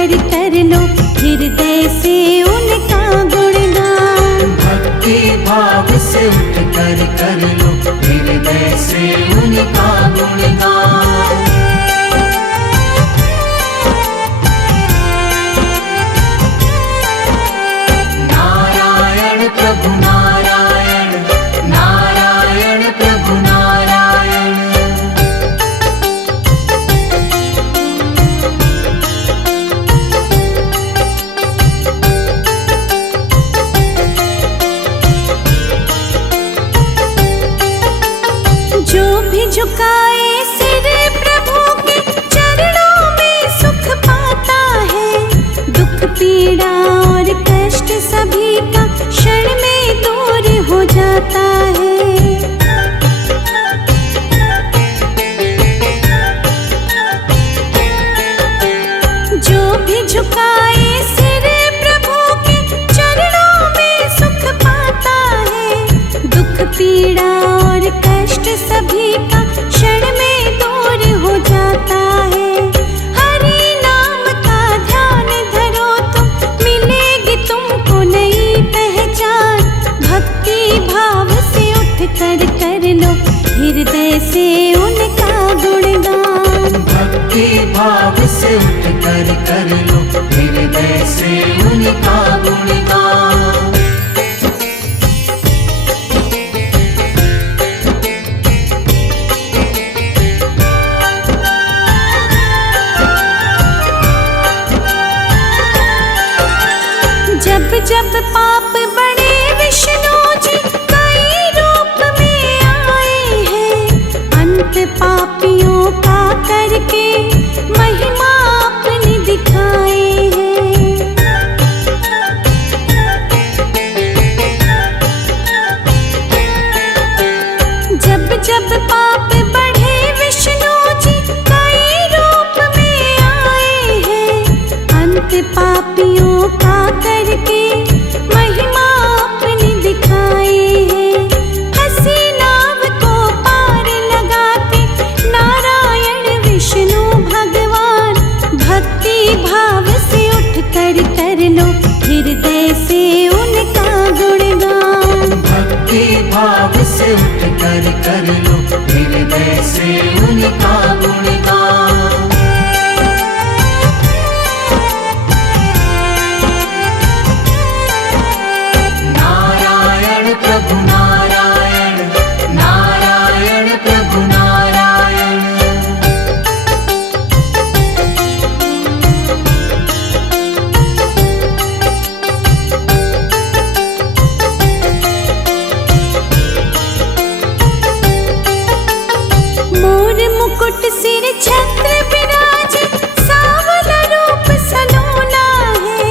कर कर लो हृदय से उनका गुणगान। भक्ति भाव से उठ कर लो हृदय से उनका गुणगान। नारायण प्रभु नारायण, नारायण प्रभु नारायण। जो भी झुकाए सिर प्रभु के चरणों में सुख पाता है। दुख पीड़ा और कष्ट सभी का क्षण में दूर हो जाता है। जो भी झुकाए सिर प्रभु के चरणों में सुख पाता है। दुख पीड़ा और कष्ट सभी का क्षण में दूर हो जाता है। हरि नाम का ध्यान धरो तुम, मिलेगी तुमको नई पहचान। भक्ति भाव से उठ कर लो हृदय से उनका गुणगान। भक्ति भाव से उठ कर लो हृदय से उनका गुणगान। जब जब पाप बड़े विष्णु जी कई रूप में आए हैं। अंत पापियों का करके महिमा अपनी दिखाए हैं। जब जब पाप बढ़े विष्णु जी कई रूप में आए हैं। अंत पापियों का करके महिमा अपनी दिखाए हैं। हंसी नाव को पार लगाते नारायण विष्णु भगवान। भक्ति भाव से उठ कर लो हृदय से उनका गुणगान। भक्ति भाव से उठ कर लो हृदय से उनका गुणगान। नारायण प्रभु नारायण, नारायण प्रभु नारायण। मोर मुकुट सिर छत्र विराजे, सांवला रूप सलोना है।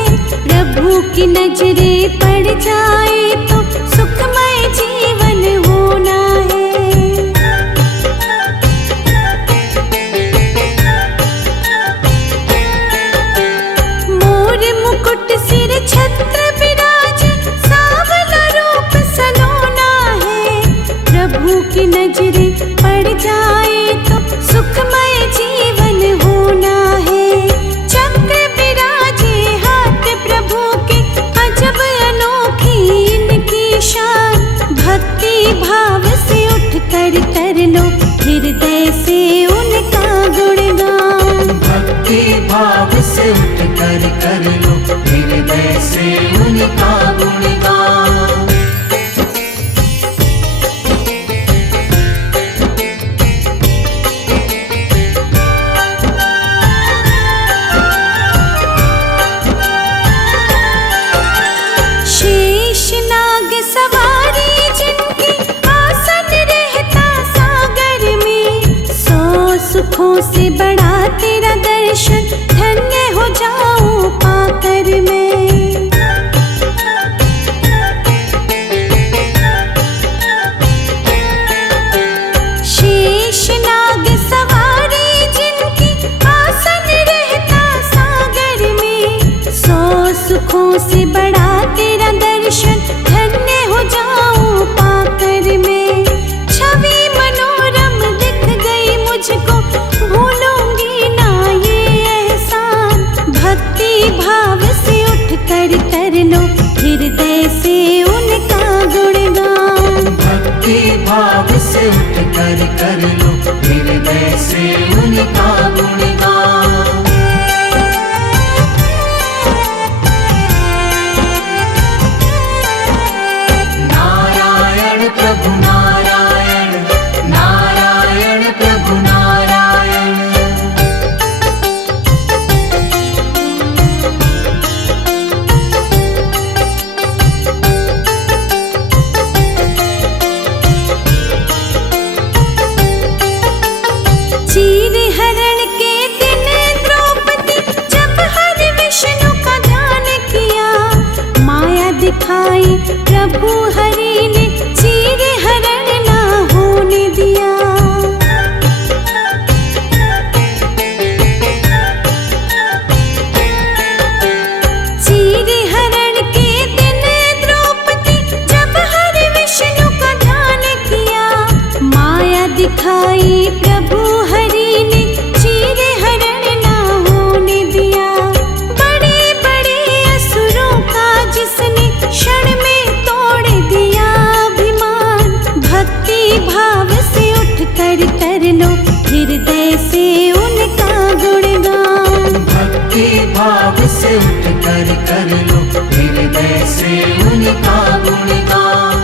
प्रभु की नजरे पड़ जाए तो सुखमय जीवन होना है। मोर मुकुट सिर छत्र विराजे, सांवला रूप सलोना है। प्रभु की नजरे पड़ जाए तो सुखमय जीवन होना है। चक्र विराजे हाथ प्रभु के, अजब अनोखी इनकी शान। भक्ति भाव से उठ कर लो हृदय से उनका गुणगान। भक्ति भाव से उठ कर लो हृदय से उनका गुणगान। शेषनाग सवारी जिनकी, आसन रहता सागर में। 100 सुखों से बड़ा तेरा दर्शन, धन्य हो जाऊं पाकर मैं। शेषनाग सवारी जिनकी, आसन रहता सागर में। 100 सुखों से बड़ा तेरा दर्शन, धन्य हो जाऊं पाकर मैं। छवि मनोरम दिख गई मुझको, भूलूंगी ना ये से उनका गुणगान। नारायण प्रभु नारायण, नारायण प्रभु नारायण। चीर हरण के दिन द्रौपदी जब हरि विष्णु का ध्यान किया, माया दिखाई प्रभु हरि ने चीर हरण ना होने दिया। चीर हरण के दिन द्रौपदी जब हरि विष्णु का ध्यान किया, माया दिखाई प्रभु हरि ने चीर हरण ना होने दिया। बड़े बड़े असुरों का जिसने क्षण में तोड़ दिया अभिमान, भक्ति भाव से उठ कर लो हृदय से उनका गुणगान। भक्ति भाव से उठ कर लो हृदय से उनका गुणगान।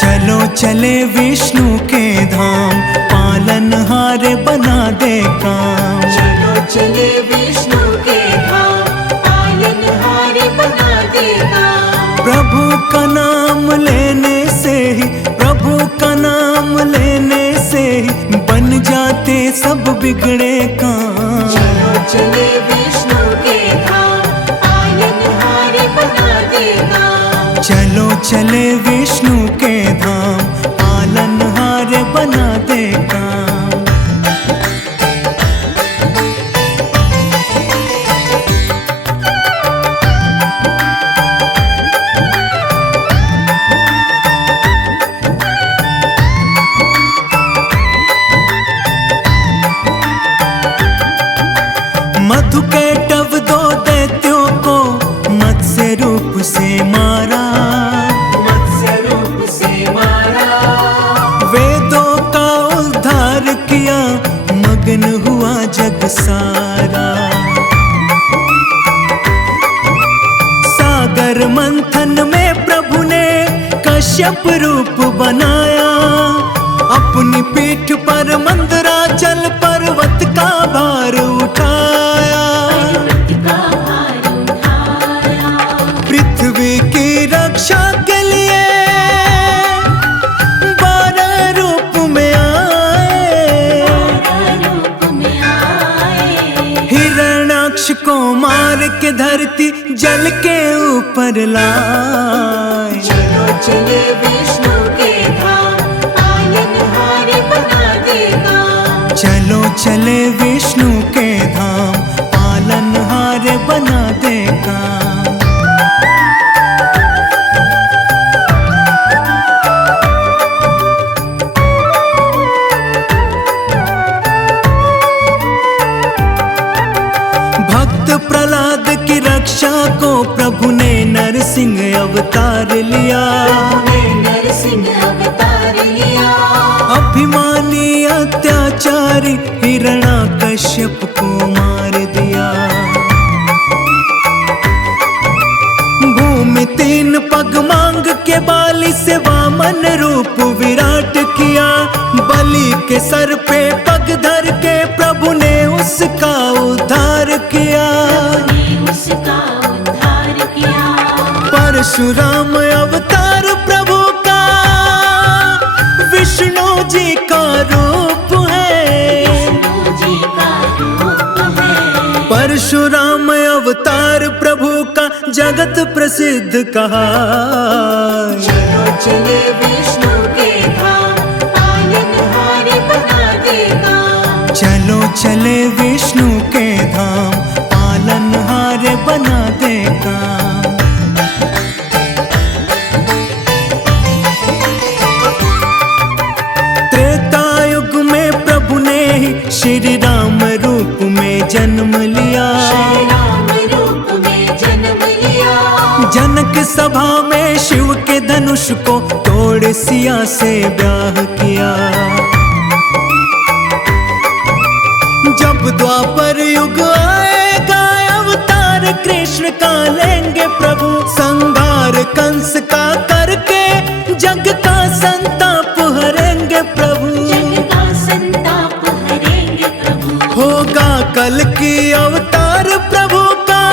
चलो चले विष्णु के धाम, पालनहार बना दे काम। चलो चले विष्णु के धाम, पालनहार बना दे काम। प्रभु का नाम लेने से ही, प्रभु का नाम लेने से ही बन जाते सब बिगड़े काम। चलो चले विष्णु के धाम, पालनहार बना दे काम। चलो चले विष्णु के धाम, पालनहार बना दे काम। मधु के टव दो दैत्यों को मत्स्य रूप से मारा, मत्स्य रूप से मारा। वेदों का उद्धार किया, मगन हुआ जग सारा। सागर मंथन में प्रभु ने कश्यप रूप बनाया, अपनी पीठ पर मंदराचल पर्वत का भार उठाया। पृथ्वी की रक्षा के लिए 12 रूप में आए, हिरण्याक्ष को मार के धरती जल के ऊपर लाए। चलो चले विष्णु के धाम, पालनहार बना दे काम। चलो चले विष्णु के धाम, पालनहार बना दे काम। भक्त प्रहलाद की रक्षा को प्रभु ने नरसिंह अवतार लिया। नरसिंह अवतार लिया। अभिमानी अत्याचारी हिरण्याकश्यप को मार दिया। भूमि 3 पग मांग के बाली से वामन रूप विराट किया। बलि के सर पे पग धर के प्रभु ने उसका उद्धार किया। परशुराम अवतार प्रभु का विष्णु जी का रूप है। परशुराम अवतार प्रभु का जगत प्रसिद्ध कहा। चलो चले विष्णु के धाम, पालनहार बना दे काम। चलो चले विष्णु के धाम, पालनहार बना दे काम। त्रेता युग में प्रभु सभा में शिव के धनुष को तोड़ सिया से ब्याह किया। जब द्वापर युग आएगा अवतार कृष्ण का लेंगे प्रभु, संहार कंस का करके जग का संताप हरेंगे प्रभु। जग का संताप हरेंगे प्रभु। होगा कल की अवतार प्रभु का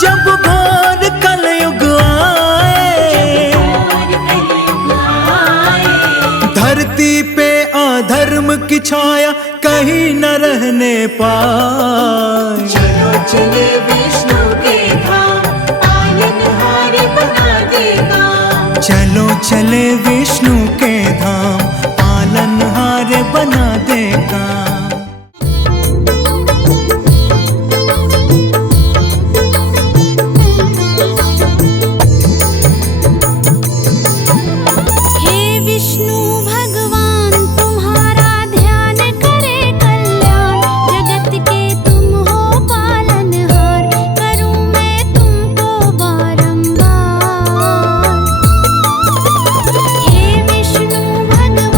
जब घोर कलयुग आए। और कलयुग आए। धरती पे अधर्म की छाया कहीं न रहने पाए। चलो चले विष्णु के धाम, पालनहार बना देगा। चलो चले विष्णु के धाम, पालनहार बना देगा। हे विष्णु भगवान तुम्हारा ध्यान करे कल्याण, जगत के तुम हो पालनहार, करूं मैं तुमको बारंबार। हे विष्णु भगवान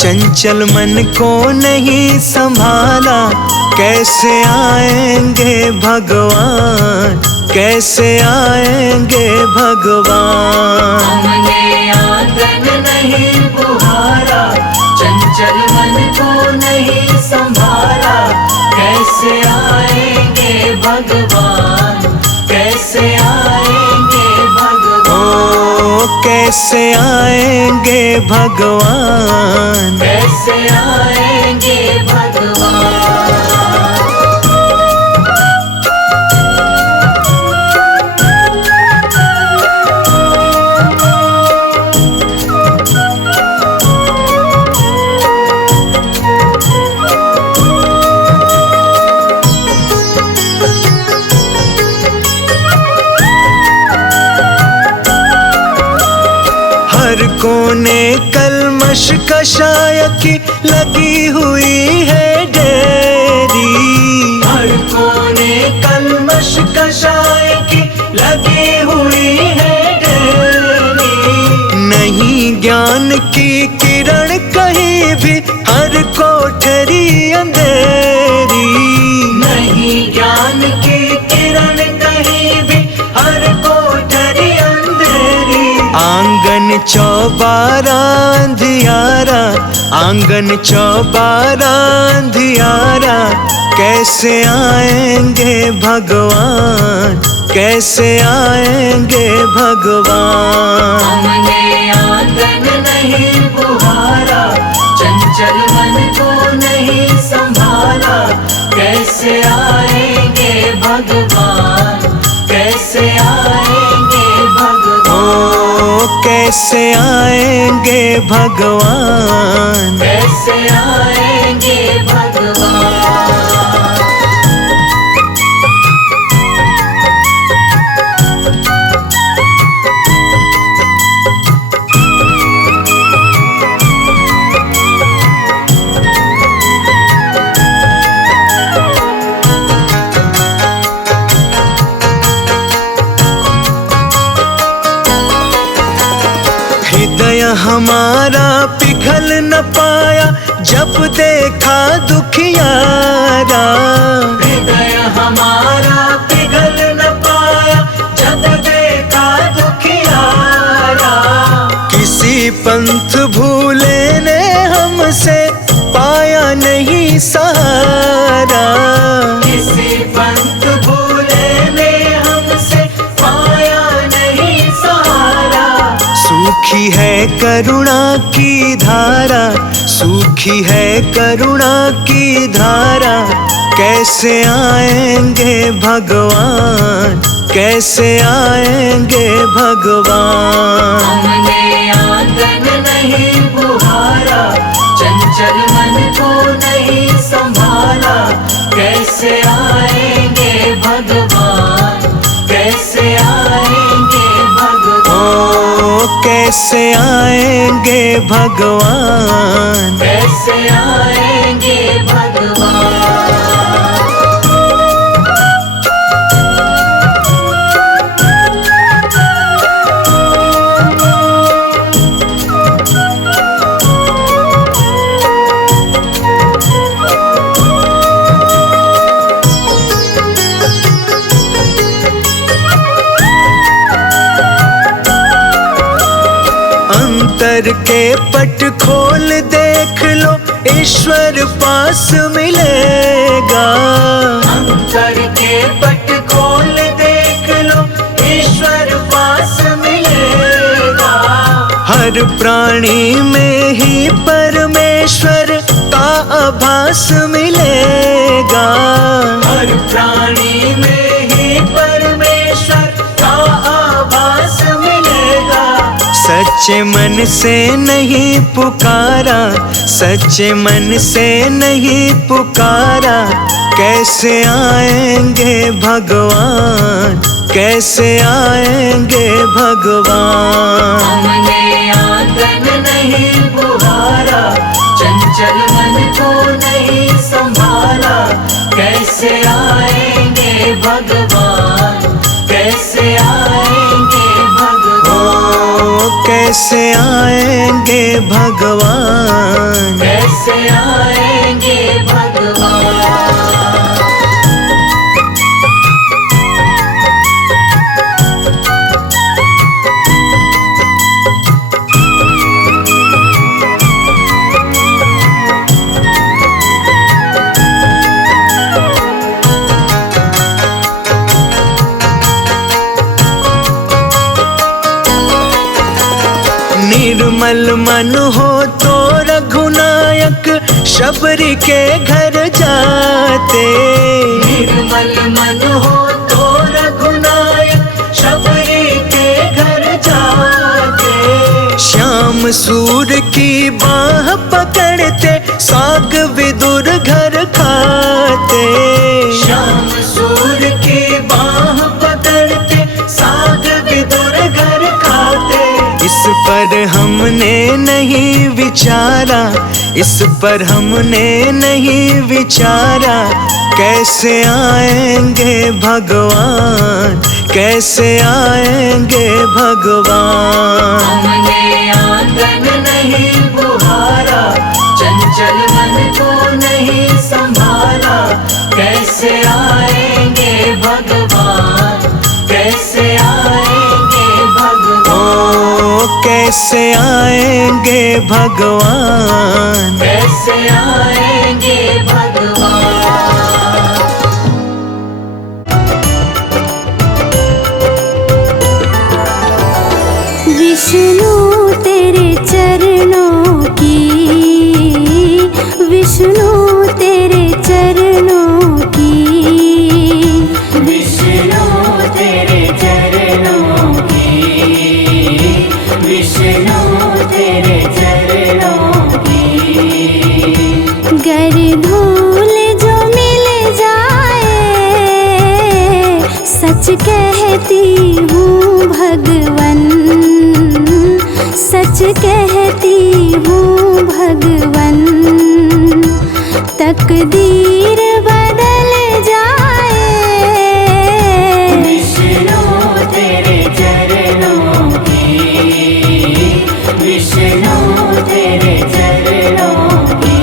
चंचल मन को नहीं संभाला, कैसे आएंगे भगवान, कैसे आएंगे भगवान। हमने आंगन नहीं बुहारा, चंचल मन को नहीं संभाला, कैसे आएंगे भगवान, कैसे आएंगे भगवान। ओ कैसे आएंगे भगवान, कैसे आएंगे भगवान। हर कोने कलमश कषाय की लगी हुई है डेरी, हर कोने कलमश कषाय की लगी हुई है डेरी। नहीं ज्ञान की किरण कहीं भी, हर कोठरी अंधेरी। नहीं ज्ञान की किरण कहीं भी, हर कोठरी अंधेरी। आंगन चौबारा अंधियारा, आंगन चौबारा अंधियारा, कैसे आएंगे भगवान, कैसे आएंगे भगवान। हमने आंगन नहीं बुहारा, चंचल मन को नहीं संभाला, कैसे आएंगे भगवान, कैसे आएंगे भगवान। ओ कैसे आएंगे भगवान, कैसे आएंगे भगवान। हृदय हमारा पिघल न पाया, जब देखा दुखियारा। हृदय हमारा पिघल न पाया, जब देखा दुखियारा। किसी पंथ भूले ने हमसे पाया नहीं सहारा। किसी पंथ भूले ने हमसे पाया नहीं सहारा। सूखी है करुणा की धारा, सूखी है करुणा की धारा, कैसे आएंगे भगवान, कैसे आएंगे भगवान। हमने आंगन नहीं बुहारा, चंचल मन को नहीं संभाला, कैसे आएंगे भगवान, कैसे आएंगे भगवान। ओ कैसे आएंगे भगवान, कैसे आएंगे भगवान। अंतर के पट खोल देख लो, ईश्वर पास मिलेगा। अंतर के पट खोल देख लो, ईश्वर पास मिलेगा। हर प्राणी में ही परमेश्वर का आभास मिलेगा। हर प्राणी में ही परमेश्वर का आभास मिलेगा। सच्चे मन से नहीं पुकारा, सच्चे मन से नहीं पुकारा, कैसे आएंगे भगवान, कैसे आएंगे भगवान। हमने आंगन नहीं बुहारा, चंचल मन को नहीं संभाला, कैसे आएंगे भगवान, कैसे आएंगे भगवान। कैसे आएंगे भगवान, कैसे आएंगे भगवान। निर्मल मन हो तो रघुनायक शबरी के घर जाते। निर्मल मन हो तो रघुनायक शबरी के घर जाते। श्याम सूर की बाह पकड़ते साग विदुर घर खाते। श्याम सूर की बाह पकड़ते साग विदुर घर खाते। इस पर हमने नहीं विचारा, इस पर हमने नहीं विचारा, कैसे आएंगे भगवान, कैसे आएंगे भगवान। हमने आंगन नहीं बुहारा, चंचल मन को नहीं संभाला, कैसे आएंगे भगवान, कैसे आएंगे भगवान। कैसे आएंगे भगवान, कैसे आएंगे भगवान। विष्णु तेरे चरणों की, विष्णु तेरे चरणों की, विष्णु तेरे चरणों की, विष्णु तेरे चरणों की। गर धूल जो मिल जाए, सच कहती हूँ भगवन, सच कहती हूँ भगवन। तकदीर बदल जाए, विष्णु तेरे चरणों की, विष्णु तेरे चरणों की।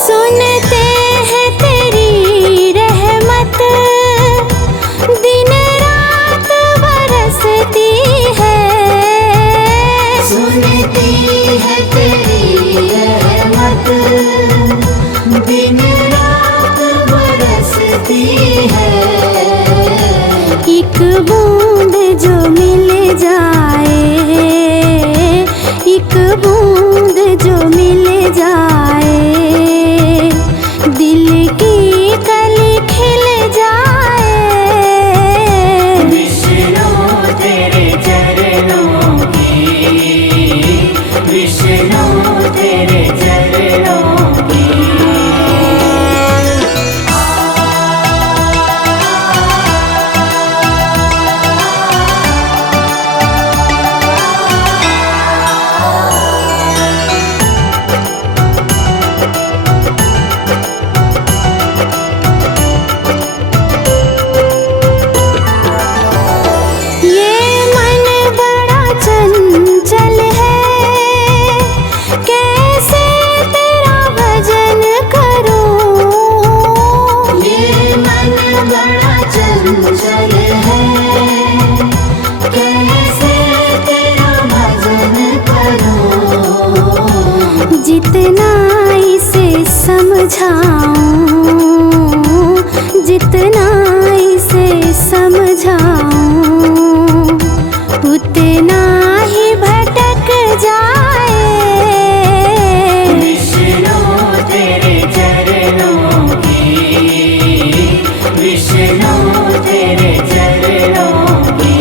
सुनते हैं तेरी रहमत, दिन रात बरसती है। सुनती है तेरी रहमत, दिन रात बरसती है। एक बूंद जो मिल जाए, एक बूंद जो मिल जाए, दिल की कली खिल जाए। विष्णु तेरे चरणों की, विष्णु तेरे चरणों की। ये मन बड़ा चंचल है, कैसे तेरा भजन करूं। ये मन बड़ा चंचल है, कैसे तेरा भजन करूं। जितना इसे समझाऊं, जितना इसे समझाऊं, उतना ही भटक जाए। विष्णु तेरे चरणों की, विष्णु तेरे चरणों की।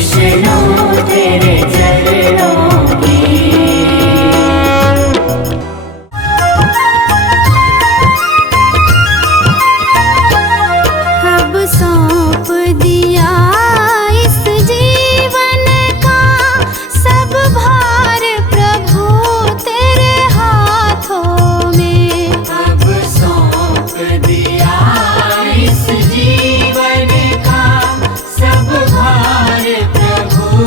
विष्णु तेरे चरणों की। अब सौंप दिया इस जीवन का सब भार प्रभु तेरे हाथों में। अब सौंप दिया इस जीवन का सब भार प्रभु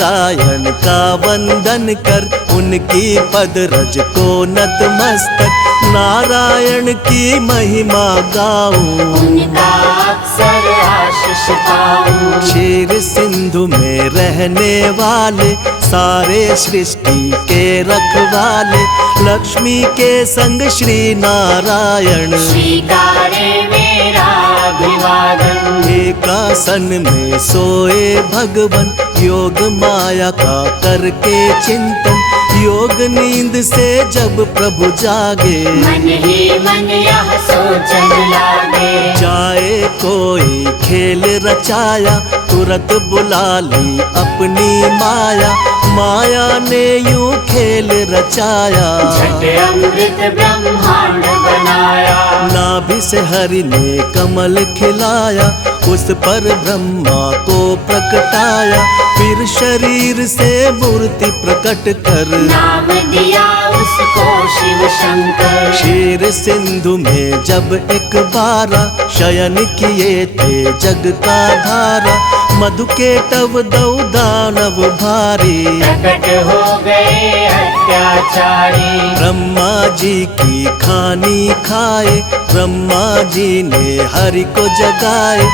नारायण का वंदन कर, उनकी पद रज को नतमस्तक, नारायण की महिमा गाऊं, उनका अक्सर आशीष पाऊं। क्षीर सिंधु में रहने वाले, सारे सृष्टि के रखवाले, लक्ष्मी के संग श्री नारायण, स्वीकारे मेरा अभिवादन। एक आसन में सोए भगवन, योग माया का करके चिंतन, योग नींद से जब प्रभु जागे, मन ही मन यह सोचन लागे। जाए कोई खेल रचाया, तुरंत बुला ली अपनी माया, माया ने यूं खेल रचाया, झट अमृत ब्रह्मांड बनाया। नाभि से हरि ने कमल खिलाया, उस पर ब्रह्मा को प्रकटाया, फिर शरीर से मूर्ति प्रकट कर, नाम दिया उसको शिव शंकर। क्षीर सिंधु में जब एक बारा, शयन किए थे जग का धारा, मधु के टव दौ दानव भारी, प्रकट हो गए अत्याचारी। ब्रह्मा जी की खानी खाए, ब्रह्मा जी ने हरि को जगाए,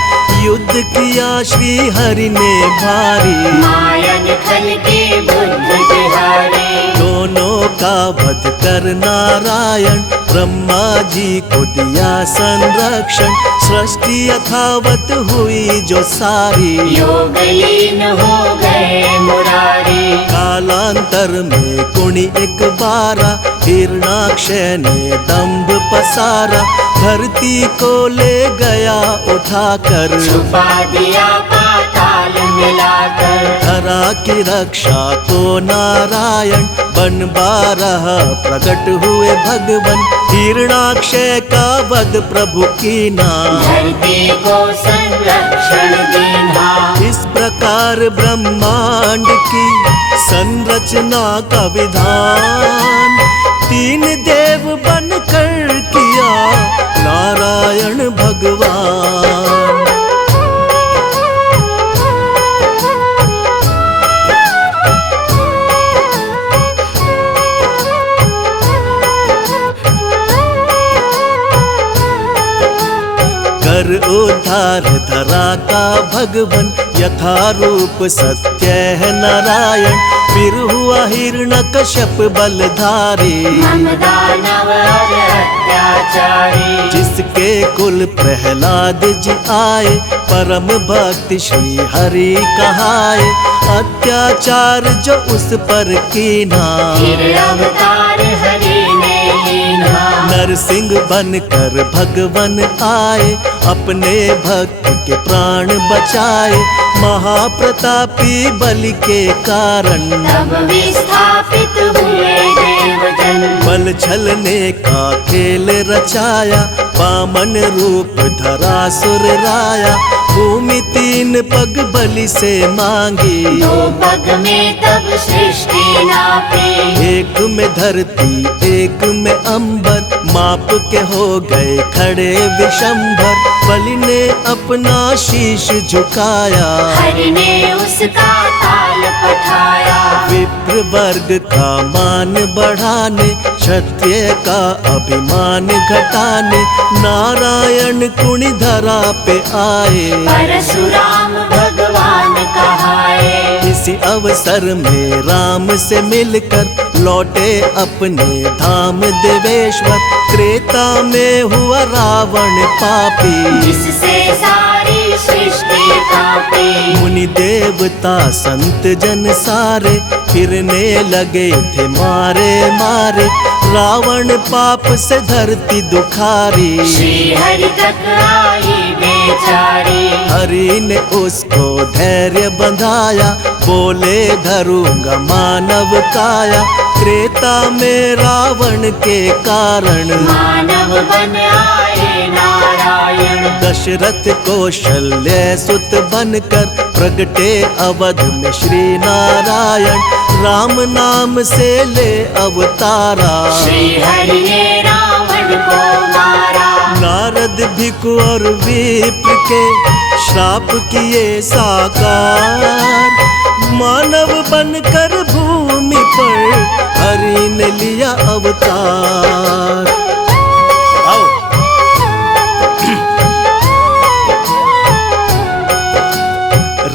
युद्ध किया श्री हरि ने भारी, मायन खल के बुद्ध बिहारी। दोनों का वध कर नारायण, ब्रह्मा जी को दिया संरक्षण, सृष्टि यथावत हुई जो सारी, योग लीन हो गए मुरारी। कालांतर में कुणी एक बारा, हिरणाक्ष ने दंभ पसारा, धरती को ले गया उठाकर, छुपा दिया पाताल मिलाकर। धरा की रक्षा को नारायण, बन बारह प्रकट हुए भगवन, हिरणाक्ष का वध प्रभु कीना, धरती को संरक्षण देना। इस प्रकार ब्रह्मांड की संरचना का विधान, तीन देव बनकर किया नारायण भगवान। कर उद्धार धरा का भगवन, यथा रूप सत्य है नारायण, फिर हुआ हिरण्यकश्यप बलधारी, दानव और अत्याचारी। जिसके कुल प्रहलाद जी आए, परम भक्ति श्री हरि कहाए, अत्याचार जो उस पर कीना, फिर अवतार हरि ने लीना। नरसिंह बनकर भगवन आए, अपने भक्त के प्राण बचाए, महाप्रतापी बलि के कारण, तब विस्थापित हुए देवजन। बल छलने का खेल रचाया, वामन रूप धरा सुर राया, भूमि तीन पग बलि से मांगी, दो पग में तब सृष्टि नापी। एक में धरती एक में अंबर, माप के हो गए खड़े विशंभर, बलि ने अपना शीश झुकाया, हरि ने उसका ताल पठाया। विप्र वर्ग का मान बढ़ाने, क्षत्रिय का अभिमान घटाने, नारायण कुणी धरा पे आए, परशुराम भगवान कहाए। इसी अवसर में राम से मिलकर लौटे अपने धाम देवेश्वर, त्रेता में हुआ रावण पापी, जिससे सारी सृष्टि कांपी। मुनि देवता संत जन सारे, फिरने लगे थे मारे मारे, रावण पाप से धरती दुखारी, श्री हरि तक आई बेचारी। हरि ने उसको धैर्य बंधाया, बोले धरूंगा मानव काया, त्रेता में रावण के कारण, मानव बन आए नारायण। दशरथ कौशल्य सुत बनकर, प्रगटे अवध में श्री नारायण, राम नाम से ले अवतारा, श्री हरि ने रावण को मारा। नारद भिक्षु और विप्र के श्राप किए साकार, मानव बनकर भूमि पर हरि ने लिया अवतार। आओ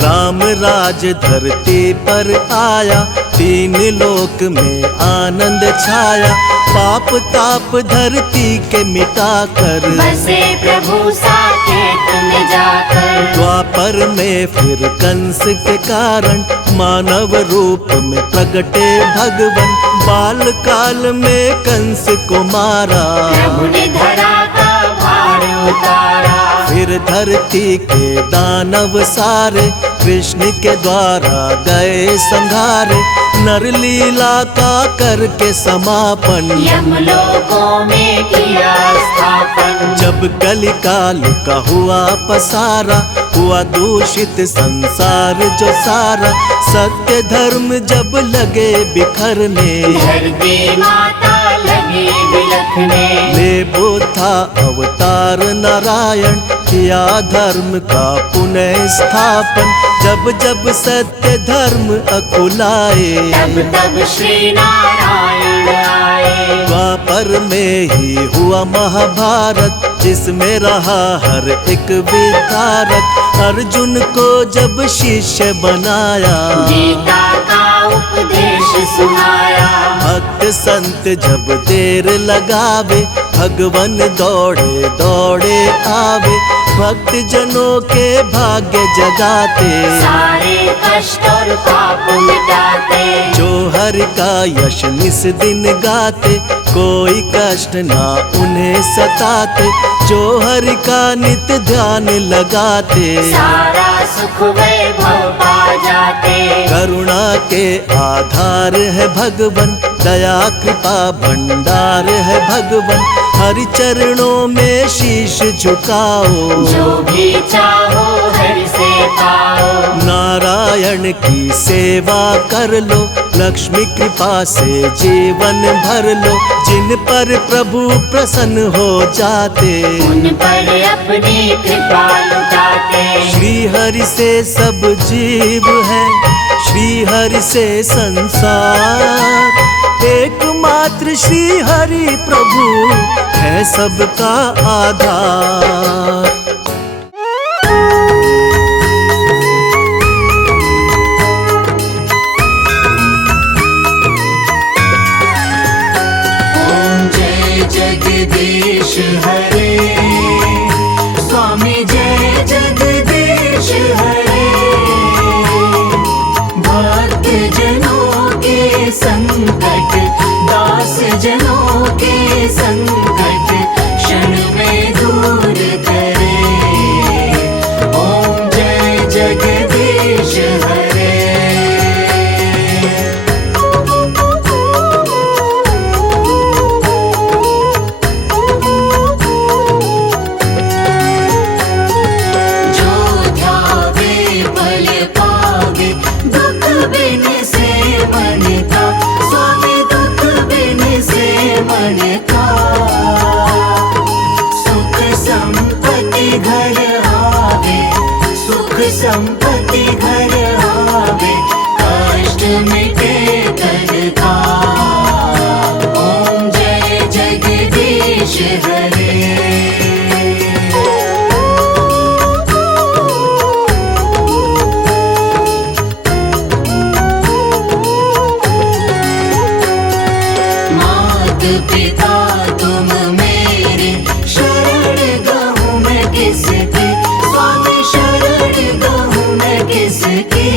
राम राज धरती पर आया, तीन लोक में आनंद छाया। पाप ताप धरती के मिटाकर बसे प्रभु साकेत में जाकर। द्वापर में फिर कंस के कारण मानव रूप में प्रगटे भगवन। बाल काल में कंस को मारा, प्रभु ने धरा का भार उतारा। फिर धरती के दानव सारे कृष्ण के द्वारा गए संहारे। नर लीला का करके समापन यमलोकों में किया स्थापन। जब कलिकाल का हुआ पसारा, हुआ दूषित संसार जो सारा। सत्य धर्म जब लगे बिखरने, धरती माता लगी बिलखने। ले बुद्धा अवतार नारायण, किया धर्म का पुनः स्थापन। जब जब सत्य धर्म अकुलाए, तब तब श्री नारायण आए। द्वापर में ही हुआ महाभारत, जिसमें रहा हर एक विधारक। अर्जुन को जब शिष्य बनाया, गीता का उपदेश सुनाया। भक्त संत जब देर लगावे, भगवन दौड़े दौड़े आवे। भक्त जनों के भाग्य जगाते, सारे कष्ट और पाप मिटाते। जो हरि का यश निस दिन गाते, कोई कष्ट ना उन्हें सताते। जो हरि का नित ध्यान लगाते, सारा सुख वैभव पा जाते। करुणा के आधार है भगवन, दया कृपा भंडार है भगवन। हरि चरणों में शीश झुकाओ, जो भी चाहो हरि से पाओ। नारायण की सेवा कर लो, लक्ष्मी कृपा से जीवन भर लो। जिन पर प्रभु प्रसन्न हो जाते, उन पर अपनी कृपा लुटाते। श्री हरि से सब जीव है, श्री हरि से संसार। एकमात्र श्री हरि प्रभु है सबका आधार। जगदीश हरे, स्वामी जय जगदीश हरे। भक्त जनों के संकट, दास जनों के संकट क्षण में दूर करे। ओम जय जगदीश हरे। संपत्ति घर आवे, कष्ट मिटे कर का। ओम जय जगदीश हरे। मात पिता तुम मेरे, शरण गहूँ मैं किसकी। स्वामी शरण गहूँ मैं किसकी।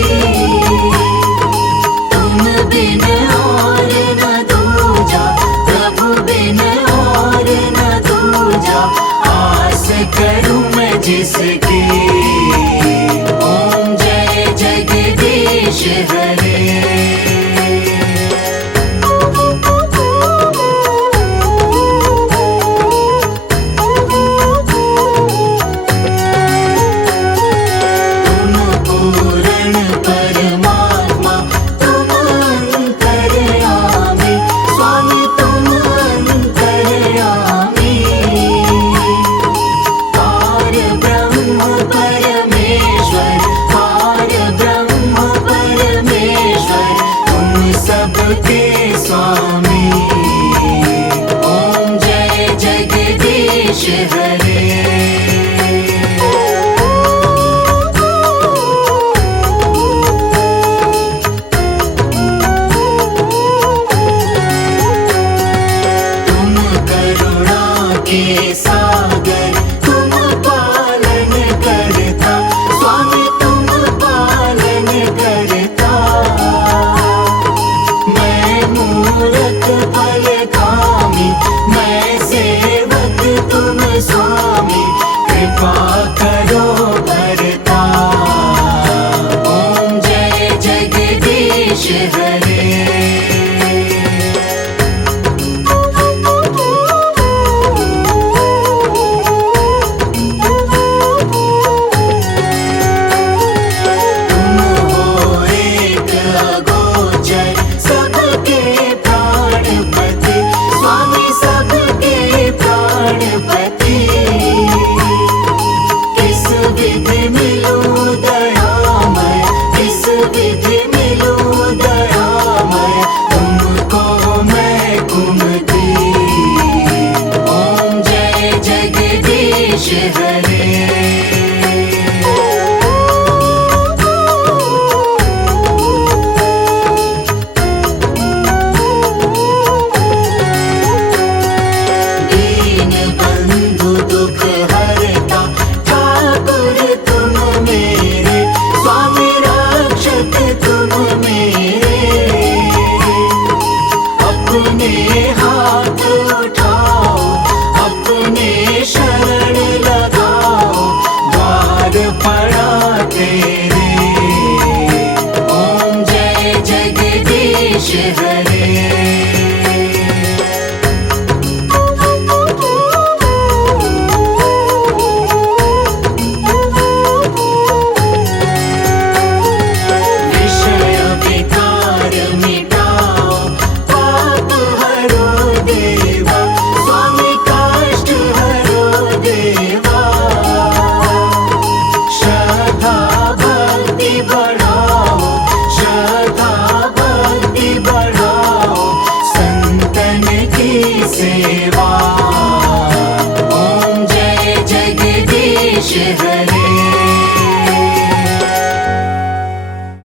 तुम बिन और न दूजा, प्रभु बिन और न दूजा। आस करूँ मैं जिसकी। ओम जय जगदीश हरे। पर जगदीश हरे। के सागर तुम पालन करता, स्वामी तुम पालन करता। मैं मूरख फल कामी, मैं सेवक तुम स्वामी, कृपा करो भरता। ओम जय जगदीश हरे। जगदीश हरे।